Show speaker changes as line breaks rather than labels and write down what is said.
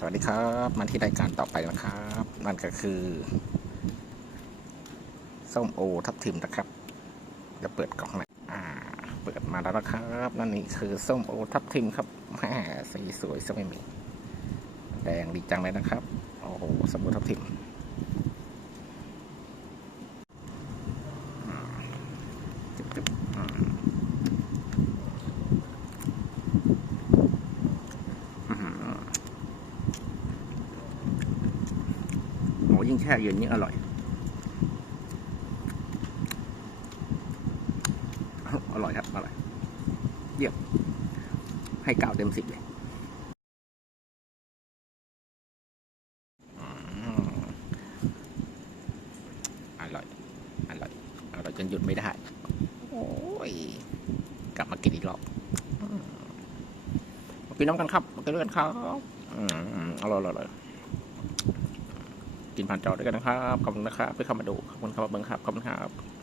สวัสดีครับ มาที่รายการต่อไปนะครับนั่นก็คือส้มโอทับทิมนะครับ จะเปิดกล่องหนะอ่า เปิดมาแล้วนะครับ นั่นนี่คือส้มโอทับทิมครับแหมสีสวยสวยมีแดงดีจังเลยนะครับ โอ้โหส้มโอทับทิมอืมจึ๊บจึ๊บอืมอื้อหือ โห ยิ่งแช่เย็นยิ่งอร่อย อร่อยครับ อร่อย เยี่ยม ให้เก่าเต็มสิบเลยอร่อย อร่อย อร่อยจนหยุดไม่ได้ โอ้ย กลับมากินอีกรอบอืมมากินน้ำกันครับมากินด้วยกันครับ อร่อยอร่อย กินผ่านจอด้วยกันนะครับ ขอบคุณนะครับที่เข้ามาดู ขอบคุณครับเบิ้งครับ ขอบคุณครับ